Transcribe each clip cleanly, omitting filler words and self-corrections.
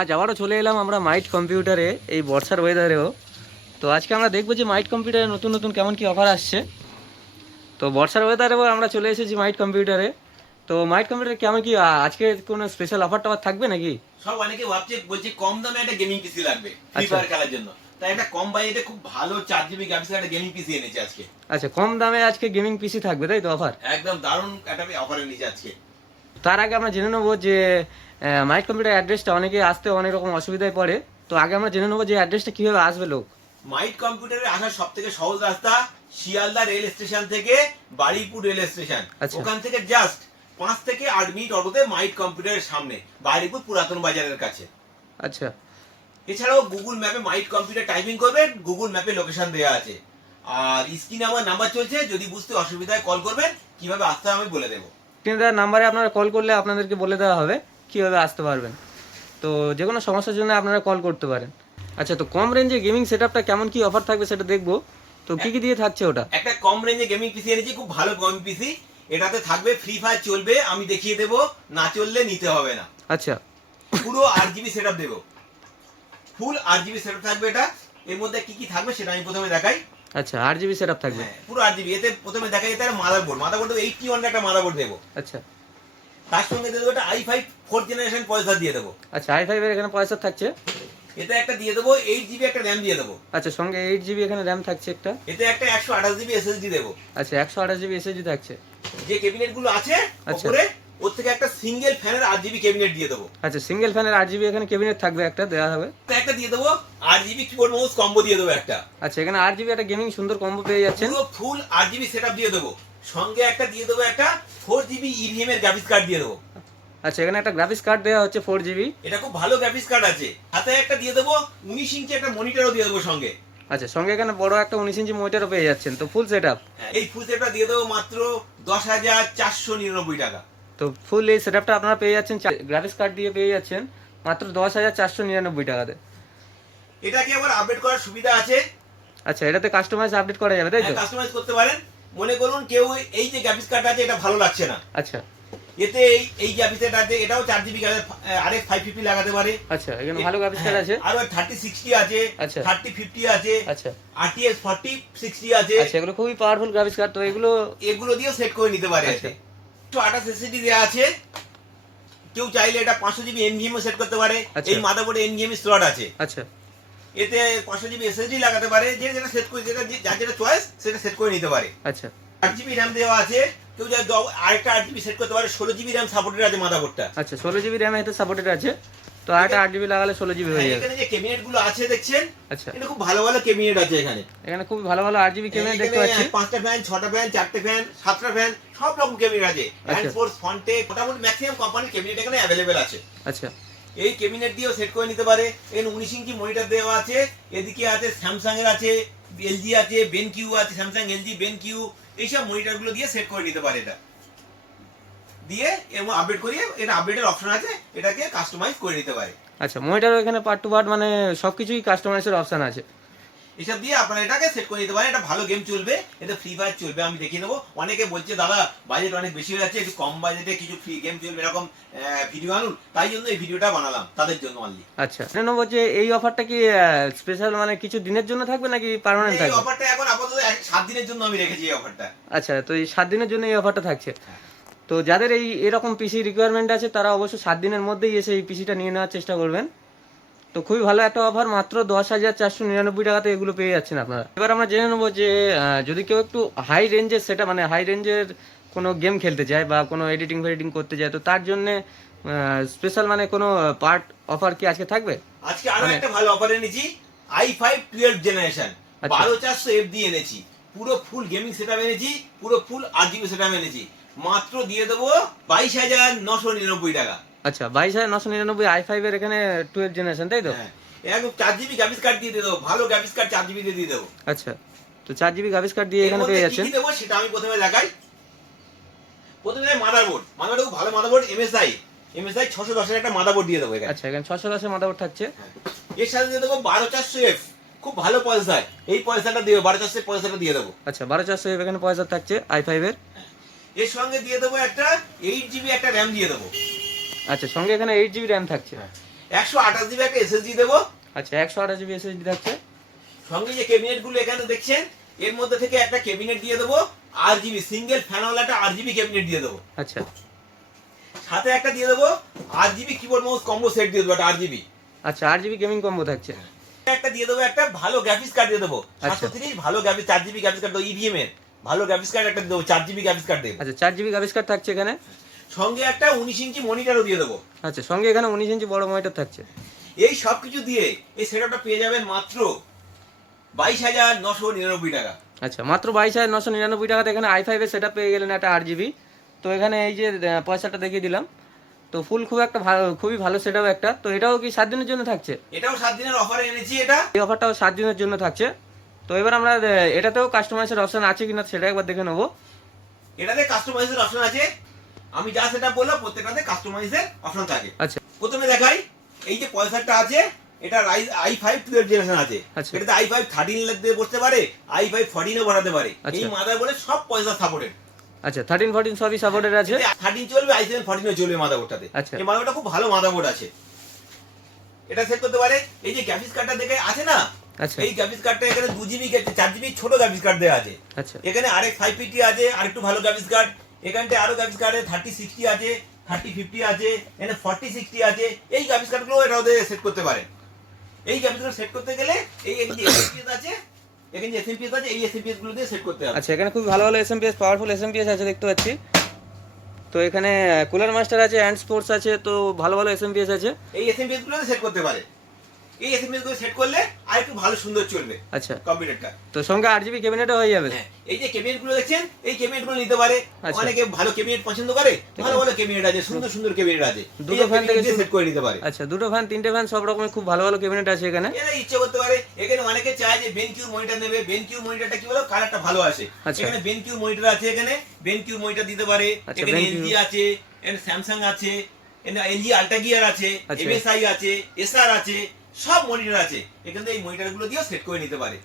আজ আবারও চলে এলাম আমরা মাইট কম্পিউটারে এই বর্ষার ওয়েদারেও। তো আজকে আমরা দেখবো যে মাইট কম্পিউটারে নতুন নতুন কেমন কি অফার আসছে। তো বর্ষার ওয়েদারেও আমরা চলে এসেছি মাইট কম্পিউটারে। তো মাইট কম্পিউটারে কেমন কি আজকে কোনো স্পেশাল অফার টফার থাকবে নাকি? সব অনেকে ভাবছে বলছে কম দামে একটা গেমিং পিসি লাগবে ফ্রি ফায়ার খেলার জন্য, তাই একটা কম বাজেটে খুব ভালো 4 জিবি গ্রাফিক্স একটা গেমিং পিসি এনেছে আজকে। আচ্ছা, কম দামে আজকে গেমিং পিসি থাকবে তাই তো অফার? একদম দারুণ একটা অফার এনেছে আজকে। তার আগে আমরা জেনে নেবো যে মাইট কম্পিউটার অ্যাড্রেসটা অনেকে আসতে অনেক রকম অসুবিধায় পড়ে। তো আগে আমরা জেনে নেবো যে অ্যাড্রেসটা কীভাবে আসবে লোক। মাইট কম্পিউটারে আসার সব থেকে সহজ রাস্তা শিয়ালদা রেল স্টেশন থেকে বারুইপুর রেল স্টেশন। আচ্ছা। ওখান থেকে জাস্ট 5 থেকে 8 মিনিট অটোতে মাইট কম্পিউটারের সামনে বারুইপুর পুরাতন বাজারের কাছে। আচ্ছা। এছাড়াও গুগল ম্যাপে মাইট কম্পিউটার টাইপিং করবেন, গুগল ম্যাপে লোকেশন দেওয়া আছে। আর স্ক্রিনে আমার নাম্বার চলছে, যদি বুঝতে অসুবিধায় কল করবেন, কিভাবে আসতে হবে আমি বলে দেবো। স্ক্রিনে দেওয়ার নাম্বারে আপনারা কল করলে আপনাদেরকে বলে দেওয়া হবে কীভাবে আসতে পারবেন। তো যে কোনো সমস্যার জন্য আপনারা কল করতে পারেন। আচ্ছা, তো কম রেঞ্জে গেমিং সেটআপটা কেমন কি অফার থাকবে সেটা দেখবো। তো কি কি দিয়ে থাকছে ওটা? একটা কম রেঞ্জে গেমিং পিসি এনেছি, খুব ভালো গেমিং পিসি। এটাতে থাকবে ফ্রি ফায়ার চলবে, আমি দেখিয়ে দেবো, না চললে নিতে হবে না। আচ্ছা। পুরো 8 জিবি সেটআপ দেবো, ফুল 8 জিবি সেটআপ থাকবে এটা। এর মধ্যে কি কি থাকবে সেটা আমি প্রথমে দেখাই। আচ্ছা, 8 জিবি সেটআপ থাকবে। হ্যাঁ, পুরো 8 জিবি। এতে প্রথমে দেখাই এটা মাদারবোর্ড 81 একটা মাদারবোর্ড দেবো। আচ্ছা। তার সঙ্গে দেবো একটা i5 4th জেনারেশন প্রসেসর দিয়ে দেবো। আচ্ছা, i5 এর এখানে প্রসেসর থাকছে। এতে একটা দিয়ে দেবো 8 জিবি একটা র্যাম দিয়ে দেবো। আচ্ছা, সঙ্গে 8 জিবি এখানে র্যাম থাকছে একটা। এতে একটা 128 জিবি এসএসডি দেবো। আচ্ছা, 128 জিবি এসএসডি থাকছে। যে ক্যাবিনেট গুলো আছে আচ্ছা। উপরে, ওর থেকে একটা সিঙ্গেল ফ্যানের 8 জিবি ক্যাবিনেট দিয়ে দেবো। আচ্ছা, সিঙ্গেল ফ্যানের 8 জিবি এখানে ক্যাবিনেট থাকবে, একটা দেওয়া হবে। একটা দিয়ে দেবো 8 জিবি কিবোর্ড মাউস কম্বো দিয়ে দেবো একটা। আচ্ছা, এখানে 8 জিবি একটা গেমিং সুন্দর কম্বো পেয়ে যাচ্ছেন। পুরো ফুল 8 জিবি সেটআপ দিয়ে দেবো। সঙ্গে একটা দিয়ে দেবো একটা 4 জিবি ইভিএম এর গ্রাফিক্স কার্ড দিয়ে দেবো। আচ্ছা, এখানে একটা গ্রাফিক্স কার্ড দেওয়া হচ্ছে 4 জিবি। এটা খুব ভালো গ্রাফিক্স কার্ড আছে। হাতে একটা দিয়ে দেবো 19 ইঞ্চি একটা মনিটরও দিয়ে দেবো সঙ্গে। আচ্ছা, সঙ্গে এখানে বড় একটা 19 ইঞ্চি মনিটরও পেয়ে যাচ্ছেন। তো ফুল সেটআপ। এই ফুল সেটটা দিয়ে দেবো মাত্র 10,499 টাকা। তো ফুল এই সেটআপটা আপনারা পেয়ে যাচ্ছেন, গ্রাফিক্স কার্ড দিয়ে পেয়ে যাচ্ছেন মাত্র 10,499 টাকাতে। এটাকে আবার আপডেট করার সুবিধা আছে। আচ্ছা, এটাতে কাস্টমাইজ আপডেট করা যাবে তাই তো? কাস্টমাইজ করতে পারেন। মনে করুন কেউ এই যে গ্রাফিক্স কার্ড আছে এটা ভালো লাগছে না, আচ্ছা। এতে এই গ্রাফিক্স কার্ড আছে, এটাও 4 জিবি আরেক 550 লাগাতে পারে। আচ্ছা, এখানে ভালো গ্রাফিক্স কার্ড আছে। আর 3060 আছে, আচ্ছা। 3050 আছে, আচ্ছা। RTX 4060 আছে। আচ্ছা, এগুলো খুবই পাওয়ারফুল গ্রাফিক্স কার্ড। তো এগুলো দিয়েও সেট করে নিতে পারে। আচ্ছা। 128 এসএসডি দেওয়া আছে। কেউ চাইলে এটা 500 জিবি এনভিএমও সেট করতে পারে। আচ্ছা। এই মাদারবোর্ডে এনভিএম স্লট আছে। আচ্ছা। এতে 500 জিবি এসএসডি লাগাতে পারে, যে যেটা সেট করে, যার যেটা চয়েস সেটা সেট করে নিতে পারে। আচ্ছা। 8 জিবি র্যাম দেওয়া আছে। কেউ যদি আরেকটা 8 জিবি সেট করতে পারে। 16 জিবি র্যাম সাপোর্টেড আছে মাদারবোর্ডটা। আচ্ছা, 16 জিবি র্যাম এতে সাপোর্টেড আছে। তো আরেকটা 8 জিবি লাগালে 16 জিবি হয়ে যাবে। এখানে যে ক্যাবিনেট গুলো আছে দেখছেন, আচ্ছা, এটা খুব ভালো ভালো ক্যাবিনেট আছে এখানে। এখানে খুব ভালো ভালো 8 জিবি ক্যাবিনেট দেখতে পাচ্ছি। 5টা ফ্যান, 6টা ফ্যান, 4টে ফ্যান, 7টা ফ্যান, সব রকম ক্যাবিনেট আছে। হ্যান্ড ফোর্স, ফন্টে, মোটামুটি ম্যাক্সিমাম কোম্পানির ক্যাবিনেট এখানে অ্যাভেলেবেল আছে। আচ্ছা। এই ক্যাবিনেট দিয়েও সেট করে নিতে পারে। এখানে 19 ইঞ্চি মনিটর দেওয়া আছে। এদিকে আছে স্যামসাং এর আছে, এলজি আছে, বেনকিউ আছে, স্যামসাং, এলজি, বেনকিউ, এইসব মনিটর গুলো দিয়ে সেট করে নিতে পারে। এটা দিয়ে এবং আপডেট করিয়ে, এটা আপডেটের অপশন আছে, এটাকে কাস্টমাইজ করে নিতে পারে। আচ্ছা, মনিটরও এখানে পার্ট টু পার্ট মানে সবকিছুই কাস্টমাইজের অপশন আছে। এসব দিয়ে আপনারা এটাকে সেট করে নিতে পারেন। এটা ভালো গেম চলবে, এতে ফ্রি ফায়ার চলবে। আমি দেখিয়ে দেবো। অনেকে বলছে দাদা বাজেট অনেক বেশি হয়ে যাচ্ছে, একটু কম বাজেটে কিছু ফ্রি গেম চলবে এরকম ভিডিও আনুন, তাই জন্য এই ভিডিওটা বানালাম তাদের জন্য অনলি। আচ্ছা, নেবো যে এই অফারটা কি স্পেশাল মানে কিছু দিনের জন্য থাকবে নাকি পার্মানেন্ট এই থাকবে? অফারটা এখন আপাতত 7 দিনের জন্য আমি রেখেছি এই অফারটা। আচ্ছা, তো এই 7 দিনের জন্য এই অফারটা থাকছে। তো যাদের এরকম পিসি রিকোয়ারমেন্ট আছে তারা অবশ্যই 7 দিনের মধ্যেই এসে এই পিসিটা নিয়ে নেওয়ার চেষ্টা করবেন। তো খুবই ভালো একটা অফার, মাত্র 10,499 টাকাতে এগুলো পেয়ে যাচ্ছেন আপনারা। এবার আমরা জেনে নেবো যে যদি কেউ একটু হাই রেঞ্জের সেটা মানে হাই রেঞ্জের কোনো গেম খেলতে চায় বা কোনো এডিটিং ফেডিটিং করতে চায়, তো তার জন্য স্পেশাল মানে কোনো পার্ট অফার কি আজকে থাকবে? আজকে আরো একটা ভালো অফার এনেছি। i5 12th জেনারেশন 12400F দিয়ে এনেছি। পুরো ফুল গেমিং সেটআপ এনেছি, পুরো ফুল 8 জিবি সেটআপ এনেছি। মাত্র দিয়ে দেবো 22,999 টাকা। আচ্ছা, 22,999 i5 এর এখানে 12 জেনারেশন তাই তো? হ্যাঁ, একদম 4 জিবি গ্রাফিক্স কার্ড দিয়ে দেবো, ভালো গ্রাফিক্স কার্ড 4 জিবি দিয়ে দেবো। আচ্ছা, তো 4 জিবি গ্রাফিক্স কার্ড দিয়ে এখানে পেয়ে যাচ্ছেন। কি দেবো সেটা আমি প্রথমে দেখাই। প্রথমে মাদারবোর্ড খুব ভালো মাদারবোর্ড, MSI 610 এর একটা মাদারবোর্ড দিয়ে দেবো এখানে। আচ্ছা, এখানে 610 এর মাদারবোর্ড থাকছে। এর সাথে দিয়ে দেবো 12400F, খুব ভালো প্রসেসর। এই প্রসেসরটা দিয়ে 12400 প্রসেসরটা দিয়ে দেবো। আচ্ছা, 12400 এখানে প্রসেসর থাকছে i5 এর। এর সঙ্গে দিয়ে দেবো একটা 8 জিবি একটা র্যাম দিয়ে দেবো। আচ্ছা, সঙ্গে এখানে 8 জিবি র্যাম থাকছে। 128 জিবি একটা এসএসডি দেবো। আচ্ছা 128 জিবি এসএসডি থাকছে। সঙ্গে যে ক্যাবিনেট গুলো এখানে দেখছেন এর মধ্যে থেকে একটা ক্যাবিনেট দিয়ে দেবো, RGB সিঙ্গেল ফ্যানওয়ালা একটা RGB ক্যাবিনেট দিয়ে দেবো। আচ্ছা সাথে একটা দিয়ে দেবো RGB keyboard mouse combo set দিয়ে দেবো একটা RGB। আচ্ছা 8 জিবি গেমিং কম্বো থাকছে। একটা দিয়ে দেবো একটা ভালো গ্রাফিক্স কার্ড দিয়ে দেবো, আচ্ছা। 730 ভালো গ্রাফিক্স 4 জিবি গ্রাফিক্স কার্ড দেবো, ইভিএম এর ভালো গ্রাফিক্স কার্ড একটা দেবো, 4 জিবি গ্রাফিক্স কার্ড দেবো। আচ্ছা 4 জিবি গ্রাফিক্স কার্ড থাকছে এখানে। সঙ্গে একটা 19 ইঞ্চি মনিটরও দিয়ে দেবো। আচ্ছা সঙ্গে এখানে 19 ইঞ্চি বড় মনিটর থাকছে। এই সব কিছু দিয়ে এই সেটআপটা পেয়ে যাবেন মাত্র 22,999 টাকা। আচ্ছা মাত্র 22,999 টাকাতে এখানে i5 এর সেটআপ পেয়ে গেলেন একটা 8 জিবি। তো এখানে এই যে পয়সাটা দেখিয়ে দিলাম, তো ফুল খুব একটা ভালো, খুবই ভালো সেটআপ একটা। তো এটাও কি 7 দিনের জন্য থাকছে? এটাও 7 দিনের অফারে এনেছি এটা। এই অফারটাও 7 দিনের জন্য থাকছে। তো এবার আমরা এটাতেও কাস্টমাইজের অপশন আছে কিনা সেটা একবার দেখে নেবো। এটাতে কাস্টমাইজের অপশন আছে, আমি যা সেটআপ বললাম প্রত্যেকটাতে কাস্টমাইজের অপশন থাকে। আচ্ছা প্রথমে দেখাই এই যে পয়সাটা আছে এটা i5 12 জেনারেশন আছে। আচ্ছা। এটাতে i5 13 দিয়ে বসতে পারে, i5 14 ও বানাতে পারে। আচ্ছা। এই মাদারবোর্ডে সব পয়সা সাপোর্টেড। আচ্ছা 13 14 সবই সাপোর্টেড আছে। 13 চলবে, i7 14 ও চলবে মাদারবোর্ডটাতে। আচ্ছা। এই মাদারবোর্ডটা খুব ভালো মাদারবোর্ড আছে। এটা সেট করতে পারে। এই যে গ্রাফিক্স কার্ডটা দেখে আছে না, আচ্ছা এই গ্রাফিক্স কার্ডটা এখানে 2 জিবি 4 জিবি ছোট গ্রাফিক্স কার্ড দেওয়া আছে। আচ্ছা এখানে আরেক 550 আছে, আরেকটু ভালো গ্রাফিক্স কার্ড। এখানটা আরো গ্রাফিক্স কার্ডে 3060 আছে, 3050 আছে, এখানে 4060 আছে। এই গ্রাফিক্স কার্ডগুলো এটা ওদের সেট করতে পারে। এই গ্রাফিক্স কার্ড সেট করতে গেলে এই এখানে এসএমপিএস আছে, এখানে যে এসএমপিএস আছে এই এসএমপিএস গুলো দিয়ে সেট করতে হবে। আচ্ছা এখানে খুব ভালো ভালো এসএমপিএস, পাওয়ারফুল এসএমপিএস আছে দেখতে পাচ্ছি। তো এখানে কুলার মাস্টার আছে, হ্যান্ড স্পোর্টস আছে, তো ভালো ভালো এসএমপিএস আছে। এই এসএমপিএস গুলো সেট করতে পারে। এই এসএমপিএস গুলো সেট করলে আর একটু ভালো সুন্দর চলবে আচ্ছা কম্পিউটারটা। তো সঙ্গে 8 জিবি ক্যাবিনেটও হয়ে যাবে। হ্যাঁ, এই যে ক্যাবিনেট গুলো দেখছেন এই ক্যাবিনেট গুলো নিতে পারে। আচ্ছা। অনেকে ভালো ক্যাবিনেট পছন্দ করে, ভালো ভালো ক্যাবিনেট আছে, সুন্দর সুন্দর ক্যাবিনেট আছে, দুটো ফ্যান থেকে সেট করে নিতে পারে। আচ্ছা দুটো ফ্যান, তিনটে ফ্যান, সব রকমের খুব ভালো ভালো ক্যাবিনেট আছে এখানে। এরা ইচ্ছে করতে পারে। এখানে অনেকে চায় যে বেনকিউ মনিটর নেবে, বেনকিউ মনিটরটা কি বলো কালারটা ভালো আসে। আচ্ছা। এখানে বেনকিউ মনিটর আছে, এখানে বেনকিউ মনিটর দিতে পারে। আচ্ছা, এখানে BenQ এলজি আছে, এখানে স্যামসাং আছে, এখানে এলজি আল্ট্রা গিয়ার আছে, আচ্ছা। এমএসআই আছে, এসআর আছে, সব মনিটর আছে। এখানে এই মনিটর গুলো দিয়েও সেট করে নিতে পারে।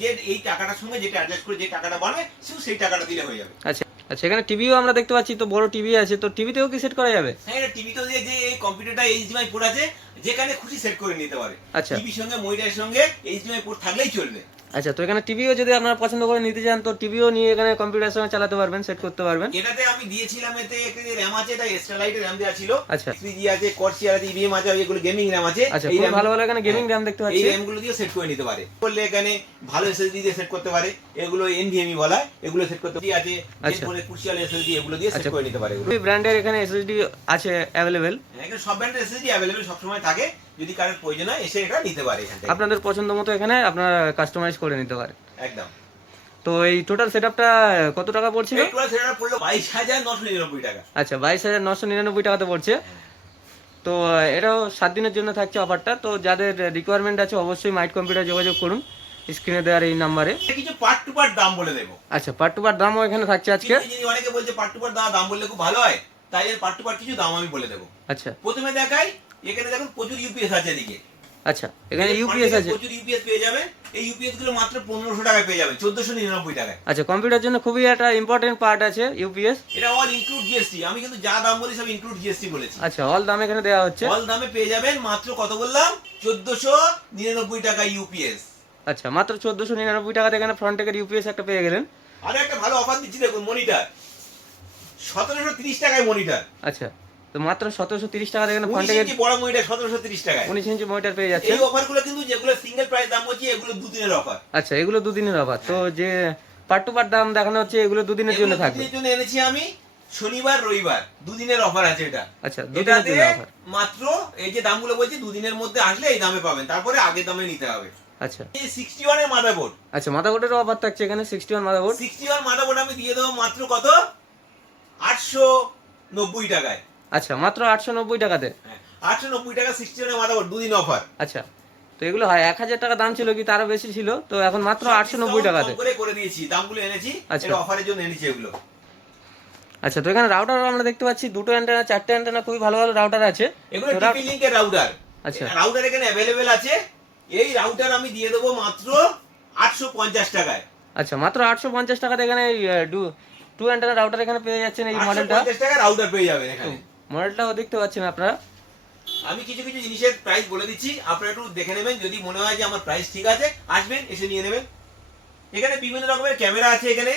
যে এই টাকাটার সঙ্গে যেটা অ্যাডজাস্ট করে যে টাকাটা বাড়বে শুধু সেই টাকাটা দিলে হয়ে যাবে। আচ্ছা আচ্ছা এখানে টিভিও আমরা দেখতে পাচ্ছি, তো বড় টিভি আছে, তো টিভিতেও কি সেট করা যাবে? হ্যাঁ, এটা টিভিতে যে যে এই কম্পিউটারটা এইচডিএমআই পোর্ট আছে, যেখানে খুশি সেট করে নিতে পারে। আচ্ছা। টিভির সঙ্গে মনিটরের সঙ্গে এইচডিএমআই পোর্ট থাকলেই চলবে। আচ্ছা তো এখানে টিভিও যদি আপনারা পছন্দ করে নিতে চান, তো টিভিও নিয়ে এখানে কম্পিউটারের সঙ্গে চালাতে পারবেন, সেট করতে পারবেন। এটাতে আমি দিয়েছিলাম, এতে একটা যে র্যাম আছে, এটা এক্সট্রা লাইটের র্যাম দেওয়া ছিল। আচ্ছা। 3G আছে, কর্সিয়ার আছে, ইভিএম আছে, এগুলো গেমিং র্যাম আছে। আচ্ছা এই খুব RAM ভালো ভালো এখানে গেমিং র্যাম দেখতে এই পাচ্ছি। র্যাম গুলো দিয়ে সেট করে নিতে পারে। করলে এখানে ভালো এসএসডি দিয়ে সেট করতে পারে। এগুলো এনভিএমই বলা হয়, এগুলো সেট করতে আছে। আচ্ছা। এরপরে ক্রুশিয়াল এসএসডি এগুলো দিয়ে সেট আচ্ছা। করে নিতে পারে। এগুলো এই ব্র্যান্ডের এখানে এসএসডি আছে অ্যাভেলেবেল। এখানে সব ব্র্যান্ডের এসএসডি अवेलेबल সব সময় থাকে। যদি কারোর প্রয়োজন হয় এসে এটা নিতে পারে এখান থেকে। আপনাদের পছন্দ মতো এখানে আপনারা কাস্টমাইজ করে নিতে পারেন। একদম। তো এই টোটাল সেটআপটা কত টাকা পড়ছিল? এই টোটাল সেটআপ পড়লো 22,999 টাকা। আচ্ছা 22,999 টাকাতে পড়ছে। তো এটাও 7 দিনের জন্য থাকছে অফারটা। তো যাদের রিকোয়ারমেন্ট আছে অবশ্যই মাইট কম্পিউটার যোগাযোগ করুন স্ক্রিনে দেওয়ার এই নাম্বারে। কিছু পার্ট টু পার্ট দাম বলে দেবো। আচ্ছা পার্ট টু পার্ট দামও এখানে থাকছে আজকে। যদি অনেকে বলছে পার্ট টু পার্ট দাম বললে খুব ভালো হয়, তাই এর পার্ট টু পার্ট কিছু দাম আমি বলে দেবো। আচ্ছা প্রথমে দেখাই, এখানে দেখুন প্রচুর ইউপিএস আছে এদিকে। আচ্ছা এখানে ইউপিএস আছে, প্রচুর ইউপিএস পেয়ে যাবেন। এই ইউপিএস গুলো মাত্র 1500 টাকায় পেয়ে যাবেন, 1499 টাকায়। আচ্ছা কম্পিউটার জন্য খুবই একটা ইম্পর্টেন্ট পার্ট আছে ইউপিএস। এটা অল ইনক্লুড জিএসটি। আমি কিন্তু যা দাম বলি সব ইনক্লুড জিএসটি বলেছি। আচ্ছা অল দাম এখানে দেওয়া হচ্ছে। অল দামে পেয়ে যাবেন মাত্র কত বললাম, 1499 টাকা ইউপিএস। আচ্ছা মাত্র 1499 টাকাতে এখানে ফ্রন্টেকের ইউপিএস একটা পেয়ে গেলেন। আর একটা ভালো অফার দিচ্ছি দেখুন, মনিটর 1730 টাকায় মনিটর। আচ্ছা তো মাত্র 1730 টাকাতে এখানে 19 ফ্রন্টেকের ইঞ্চি বড় মনিটর 1730 টাকায়। 19 ইঞ্চি মনিটর পেয়ে যাচ্ছে। এই অফারগুলো কিন্তু যেগুলো সিঙ্গেল প্রাইস দাম হচ্ছে এগুলো দুদিনের অফার। আচ্ছা এগুলো দুদিনের অফার। তো যে পার্ট টু পার্ট দাম দেখানো হচ্ছে এগুলো দুদিনের জন্য থাকবে। দুদিনের জন্য এনেছি আমি, শনিবার রবিবার দুদিনের অফার আছে এটা। আচ্ছা দুদিনের এটাতে জন্য অফার। মাত্র এই যে দামগুলো বলছি দুদিনের মধ্যে আসলে এই দামে পাবেন, তারপরে আগের দামে নিতে হবে। আচ্ছা এই 61 এর মাদারবোর্ড। আচ্ছা মাদারবোর্ডের অফার থাকছে এখানে 61 মাদারবোর্ড। 61 মাদারবোর্ড আমি দিয়ে দেবো মাত্র কত, 890 টাকায়। আচ্ছা মাত্র 890 টাকাতে। হ্যাঁ, 890 টাকা 61 এর মাদারবোর্ড, দুদিন অফার। আচ্ছা তো এগুলো হয় 1000 টাকা দাম ছিল কি তারও বেশি ছিল, তো এখন মাত্র 890 টাকাতে করে দিয়েছি, দামগুলো এনেছি আচ্ছা। এটা অফারের জন্য এনেছি এগুলো। আচ্ছা তো এখানে রাউটার আমরা দেখতে পাচ্ছি, দুটো অ্যান্টেনা, চারটে অ্যান্টেনা, খুবই ভালো ভালো রাউটার আছে। এগুলো টিপি লিংকের রাউটার। আচ্ছা রাউটার এখানে অ্যাভেলেবেল আছে। এই রাউটার আমি দিয়ে দেবো মাত্র 850 টাকায়। আচ্ছা মাত্র 850 টাকাতে এখানে টু অ্যান্টেনা রাউটার এখানে পেয়ে যাচ্ছেন। এই মডেলটা 850 টাকা রাউটার পেয়ে যাবেন এখানে। মডেলটাও দেখতে পাচ্ছেন আপনারা। আমি কিছু কিছু জিনিসের প্রাইস বলে দিচ্ছি, আপনারা একটু দেখে নেবেন। যদি মনে হয় যে আমার প্রাইস ঠিক আছে, আসবেন, এসে নিয়ে নেবেন। এখানে বিভিন্ন রকমের ক্যামেরা আছে। এখানে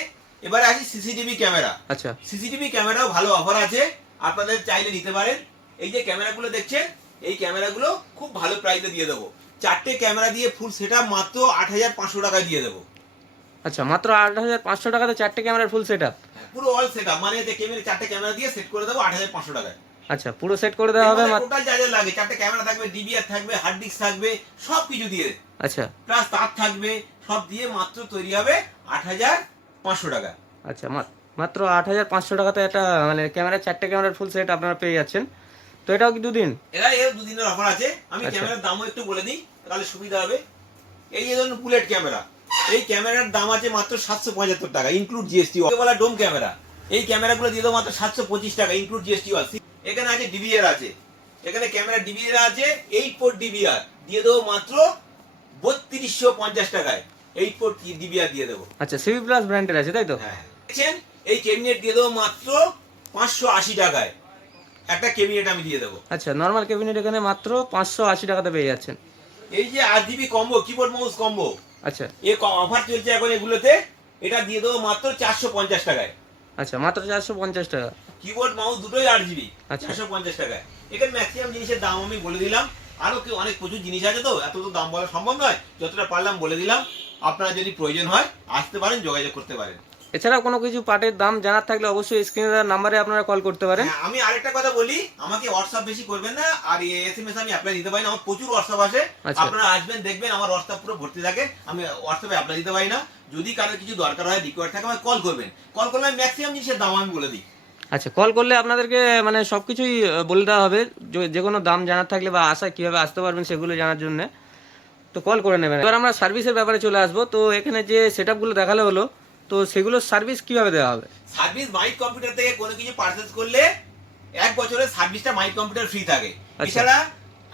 এবারে আছে সিসিটিভি ক্যামেরা। আচ্ছা সিসিটিভি ক্যামেরাও ভালো অফার আছে, আপনাদের চাইলে নিতে পারেন। এই যে ক্যামেরাগুলো দেখছেন, এই ক্যামেরাগুলো খুব ভালো প্রাইসে দিয়ে দেবো। 4টে ক্যামেরা দিয়ে ফুল সেটআপ মাত্র 8,500 টাকায় দিয়ে দেবো। আচ্ছা, মাত্র 8,500 টাকাতে 4টে ক্যামেরার ফুল সেট আপ? পুরো অল সেটআপ, মানে 4টে ক্যামেরা দিয়ে সেট করে দেবো 8,500 টাকায়। আচ্ছা, পুরো সেট করে দেওয়া হবে? টোটাল যা যা লাগে, 4টে ক্যামেরা থাকবে, ডিভিআর থাকবে, হার্ড ডিস্ক থাকবে, সব কিছু দিয়ে, আচ্ছা প্লাস তার থাকবে, সব দিয়ে মাত্র তৈরি হবে 8,500 টাকা। আচ্ছা, মাত্র 8,500 টাকাতে একটা মানে ক্যামেরা 4টে ক্যামেরার ফুল সেট আপনারা পেয়ে যাচ্ছেন। তো এটাও কি দুদিন? এর 2 দিনের অফার আছে। আমি আচ্ছা। ক্যামেরার দামও একটু বলে দিই, তাহলে সুবিধা হবে। এই যে ধরুন বুলেট ক্যামেরা, এই ক্যামেরার দাম আছে মাত্র 775 টাকা, ইনক্লুড জিএসটি। বলা ডোম ক্যামেরা, এই ক্যামেরাগুলো দিয়ে দেবো মাত্র 725 টাকা, ইনক্লুড জিএসটি। এখানে আছে ডিভিআর আছে, এখানে ক্যামেরা ডিভিআর আছে 8 পোর্ট ডিভিআর, দিয়ে দেবো মাত্র 3250 টাকায়। 8 পোর্ট ডিভিআর দিয়ে দেবো। আচ্ছা, সিভি প্লাস ব্র্যান্ডের আছে, তাই তো? হ্যাঁ, দেখছেন এই ক্যাবিনেট দিয়ে দেবো মাত্র 580 টাকায়। একটা ক্যাবিনেট আমি দিয়ে দেবো। আচ্ছা, নর্মাল ক্যাবিনেট এখানে মাত্র 580 টাকাতে পেয়ে যাচ্ছেন। এই যে RGB combo, keyboard mouse combo, আচ্ছা এই অফার চলছে এখন এগুলোতে। এটা দিয়ে দেবো মাত্র 450 টাকায়। আচ্ছা, মাত্র 450 টাকা। কিবোর্ড মাউস দুটোই RGB, আচ্ছা। 450 টাকায়। এখানে ম্যাক্সিমাম জিনিসের দাম আমি বলে দিলাম। আরো কি অনেক প্রচুর জিনিস আছে, তো এত তো দাম বলা সম্ভব নয়, যতটা পারলাম বলে দিলাম। আপনারা যদি প্রয়োজন হয় আসতে পারেন, যোগাযোগ করতে পারেন। এছাড়াও কোনো কিছু পার্টের দাম জানার থাকলে অবশ্যই স্ক্রিনে দেওয়া নাম্বারে আপনারা কল করতে পারেন। হ্যাঁ, আমি আরেকটা কথা বলি, আমাকে হোয়াটসঅ্যাপ বেশি করবেন না, আর এসএমএস আমি অ্যাপ্লাই দিতে পারি না। আমার প্রচুর হোয়াটসঅ্যাপ আসে, আচ্ছা। আপনারা আসবেন, দেখবেন আমার হোয়াটসঅ্যাপ পুরো ভর্তি থাকে। আমি হোয়াটসঅ্যাপে অ্যাপ্লাই দিতে পারি না। যদি কারোর কিছু দরকার হয়, রিকোয়ার্ড থাকে, আমাকে কল করবেন। কল করলে আমি ম্যাক্সিমাম জিনিসের দাম আমি বলে দিই। আচ্ছা, কল করলে আপনাদেরকে মানে সব কিছুই বলে দেওয়া হবে, যে কোনো দাম জানার থাকলে বা আসা কীভাবে আসতে পারবেন সেগুলো জানার জন্য তো কল করে নেবেন। এবার আমরা সার্ভিসের ব্যাপারে চলে আসবো। তো এখানে যে সেটআপগুলো দেখালো হলো, তো সেগুলোর সার্ভিস কিভাবে দেওয়া হবে? সার্ভিস মাইট কম্পিউটার থেকে কোনো কিছু পারচেজ করলে 1 বছরের সার্ভিসটা মাইট কম্পিউটার ফ্রি থাকে। আচ্ছা। এছাড়া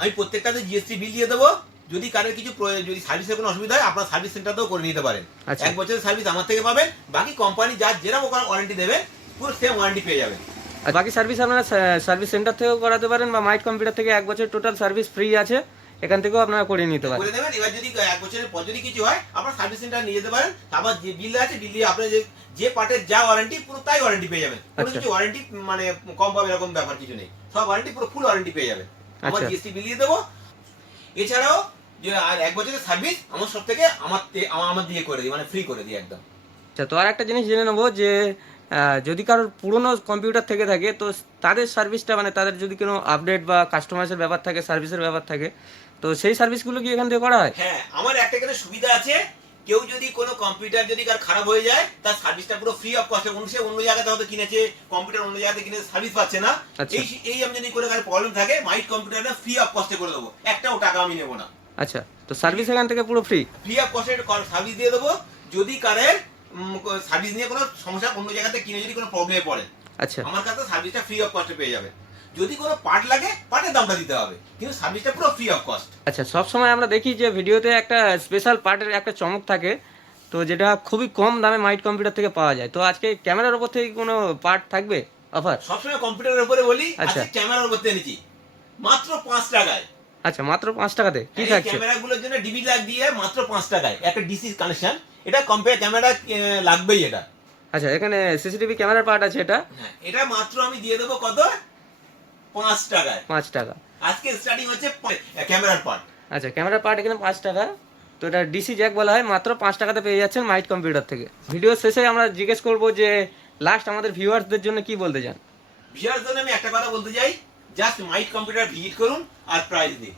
আমি প্রত্যেকটাতে জিএসটি বিল দিয়ে দেবো। যদি কারোর কিছু যদি সার্ভিসের কোনো অসুবিধা হয়, আপনার সার্ভিস সেন্টারতেও করে নিতে পারেন। আচ্ছা। 1 বছরের সার্ভিস আমার থেকে পাবেন, বাকি কোম্পানি যেরকম ওয়ারেন্টি দেবে পুরো সেম ওয়ারেন্টি পেয়ে যাবেন। আর বাকি সার্ভিস আপনারা সার্ভিস সেন্টার থেকেও করাতে পারেন, বা মাইট কম্পিউটার থেকে 1 বছর টোটাল সার্ভিস ফ্রি আছে, এখান থেকেও আপনারা করে নিতে পারেন। করে দেবেন। এবার যদি 1 বছরের পর যদি কিছু হয়, আপনার সার্ভিস সেন্টার নিয়ে যেতে পারেন। তারপর যে বিল আছে, বিল দিয়ে আপনার যে পার্টের যা ওয়ারেন্টি, পুরো তাই ওয়ারেন্টি পেয়ে যাবেন। কোনো আচ্ছা। কিছু ওয়ারেন্টি মানে কম পাবে এরকম ব্যাপার কিছু নেই, সব ওয়ারেন্টি পুরো ফুল ওয়ারেন্টি পেয়ে যাবেন। আমার আচ্ছা। জিএসটি বিল দিয়ে দেবো। এছাড়াও যে আর 1 বছরের সার্ভিস আমার সব থেকে আমার দিয়ে করে দিই, মানে ফ্রি করে দিই একদম। আচ্ছা, তো আর একটা জিনিস জেনে নেবো যে যদি কারোর পুরনো কম্পিউটার থেকে থাকে, তো তাদের সার্ভিসটা মানে তাদের যদি কোনো আপডেট বা কাস্টমাইজের ব্যাপার থাকে, সার্ভিসের ব্যাপার থাকে, তো সেই সার্ভিসগুলো কি এখান থেকে করা হয়? হ্যাঁ, আমার একটা এখানে সুবিধা আছে। কেউ যদি কোনো কম্পিউটার যদি কার খারাপ হয়ে যায়, তার সার্ভিসটা পুরো ফ্রি অফ কস্টে। অন্য জায়গাতে হয়তো কিনেছে কম্পিউটার, অন্য জায়গাতে কিনে সার্ভিস পাচ্ছে না। আচ্ছা। এই আমি যদি কোনো কারো প্রবলেম থাকে, মাইট কম্পিউটারটা ফ্রি অফ কস্টে করে দেবো, একটাও টাকা আমি নেবো না। আচ্ছা, তো সার্ভিস এখান থেকে পুরো ফ্রি? ফ্রি অফ কস্টে সার্ভিস দিয়ে দেবো। যদি কারের সার্ভিস নিয়ে কোনো সমস্যা, অন্য জায়গাতে কিনে যদি কোনো প্রবলেমে পড়ে, আচ্ছা আমার কাছে সার্ভিসটা ফ্রি অফ কস্টে পেয়ে যাবে। যদি কোনো পার্ট লাগে, পার্টের দামটা দিতে হবে, কিন্তু সার্ভিসটা পুরো ফ্রি অফ কস্ট। আচ্ছা, সবসময় আমরা দেখি যে ভিডিওতে একটা স্পেশাল পার্টের একটা চমক থাকে, তো যেটা খুবই কম দামে মাইট কম্পিউটার থেকে পাওয়া যায়। তো আজকে ক্যামেরার উপর থেকে কোনো পার্ট থাকবে অফার? সবসময় কম্পিউটারের উপরে বলি, আচ্ছা। আজকে ক্যামেরার উপর থেকে নিচ্ছি মাত্র 5 টাকায়। আচ্ছা, মাত্র 5 টাকাতে কি এই থাকছে? ক্যামেরাগুলোর জন্য ডিবি লাগ দিয়ে মাত্র 5 টাকায় একটা ডিসি কানেকশন। এটা কম্পিউটার ক্যামেরা লাগবেই এটা। আচ্ছা, এখানে সিসিটিভি ক্যামেরার পার্ট আছে এটা? হ্যাঁ, এটা মাত্র আমি দিয়ে দেবো কত? 5 টাকায়। 5 টাকা। আজকে স্টার্টিং হচ্ছে ক্যামেরার পার্ট। আচ্ছা, ক্যামেরার পার্ট এখানে 5 টাকা। তো এটা ডিসি জ্যাক বলা হয়, মাত্র 5 টাকাতে পেয়ে যাচ্ছেন মাইট কম্পিউটার থেকে। ভিডিও শেষে আমরা জিজ্ঞেস করবো যে লাস্ট আমাদের ভিউয়ার্সদের জন্য কি বলতে চান? ভিউয়ারদের জন্য আমি একটা কথা বলতে চাই, জাস্ট মাইট কম্পিউটার ভিজিট করুন আর প্রাইস দিন।